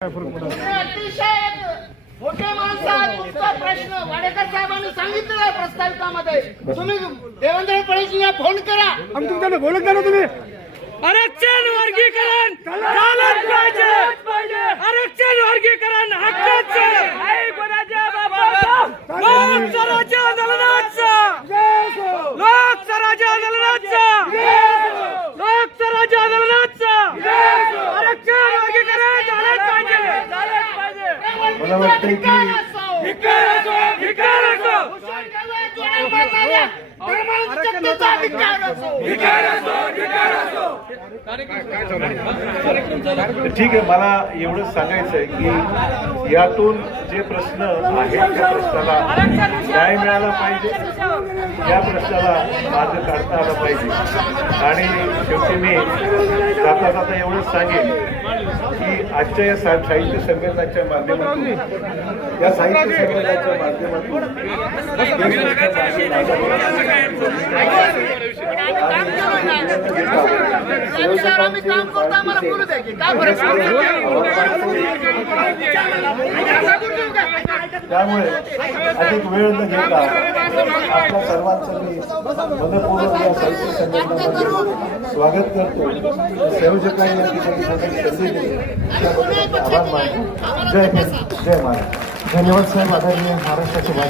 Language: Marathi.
अतिशय मोठे माणसं आहात तुमचा प्रश्न वाडेकर साहेबांनी सांगितलेला आहे प्रस्ताविकामध्ये. तुम्ही देवेंद्र फडणवीसला फोन करा. आम्ही तुमच्याकडे बोलत ना तुम्ही. आरक्षण वर्गीकरण झालंच पाहिजे आरक्षण वर्गीकरण हक्काचं लोक स्वराज्य आंदोलनाचं लोक स्वराज्य आंदोलनाचं लोक स्वराज्य आंदोलनाचं आरक्षण वर्गीकरण झालंच पाहिजे झालंच पाहिजे मला वाटतंय की ठीक आहे मला एवढंच सांगायचं आहे की यातून जे प्रश्न आहेत त्या प्रश्नाला न्याय मिळाला पाहिजे. या प्रश्नाला मार्ग काढता आला पाहिजे. आणि शेवटी मी जाता जाता एवढंच सांगेन की आजच्या या सा- साहित्य संमेलनाच्या माध्यमातून या साहित्य संमेलनाच्या माध्यमातून आम्ही काम करतो आम्हाला बोलू द्या की. काय फरक त्यामुळे अधिक वेळ न घेता आपल्या सर्वांचं मी मनपूर्वक या साहित्य संघटनामध्ये स्वागत करतो. संयोजकांनी या ठिकाणी मला संधी दिली. त्याबद्दल आभार मानतो. जय हिंद. जय महाराज धन्यवाद साहेब. आदरणीय महाराष्ट्राचे